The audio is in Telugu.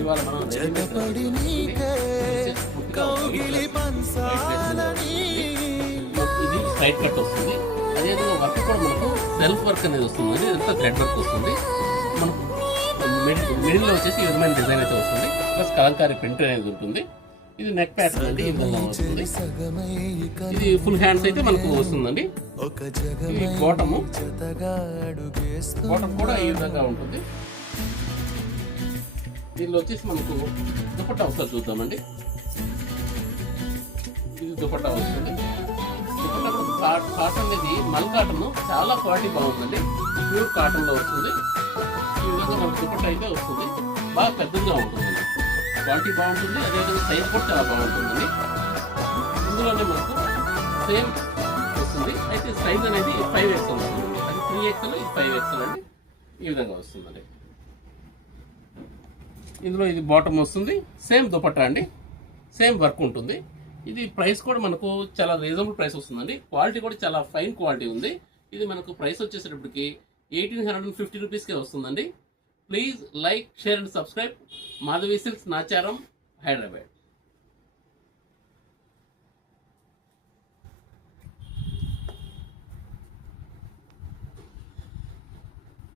ఇవాళ మనం ఇది స్ట్రైట్ కట్ వస్తుంది. అదేవిధంగా వర్క్ కూడా మనకు సెల్ఫ్ వర్క్ అనేది వస్తుంది. ఇదంతా థ్రెడ్ వర్క్ వస్తుంది. మనకు మిడిల్లో వచ్చేసి ఈ విధమైన డిజైన్ అయితే వస్తుంది. ప్లస్ కలంకారీ ప్రింట్ అనేది ఉంటుంది. ఇది నెక్ ప్యాటర్న్ అండి, ఈ విధంగా వస్తుంది. ఇది ఫుల్ హ్యాండ్స్ అయితే మనకు వస్తుందండి. ఇది బాటమ్ కూడా ఈ విధంగా ఉంటుంది. దీనిలో వచ్చేసి మనకు దుపట్టా ఒకసారి చూద్దామండి. ఇది దుపట్టా వస్తుంది. దుపట్టా కాటన్ అనేది మల్ కాటన్, చాలా క్వాలిటీ బాగుందండి. ప్యూర్ కాటన్ లో వస్తుంది. ఈ విధంగా మనకు దుపట్టా అయితే వస్తుంది. బాగా పెద్దగా ఉంటుంది, క్వాలిటీ బాగుంటుంది. అదేవిధంగా సైజ్ కూడా చాలా బాగుంటుందండి. ఇందులోనే మనకు సేమ్ వస్తుంది. అయితే సైజ్ అనేది 5XL వస్తుంది. అది 3XL, ఇది 5XL అండి. ఈ విధంగా వస్తుందండి. ఇందులో ఇది బాటమ్ వస్తుంది. సేమ్ దుపట్టా అండి, సేమ్ వర్క్ ఉంటుంది. ఇది ప్రైస్ కూడా మనకు చాలా రీజనబుల్ ప్రైస్ వస్తుందండి. క్వాలిటీ కూడా చాలా ఫైన్ క్వాలిటీ ఉంది. ఇది మనకు ప్రైస్ వచ్చేసేటప్పటికి 1850 రూపీస్కే వస్తుందండి. Please like, share and subscribe. Madhavi silks, Nacharam, Hyderabad.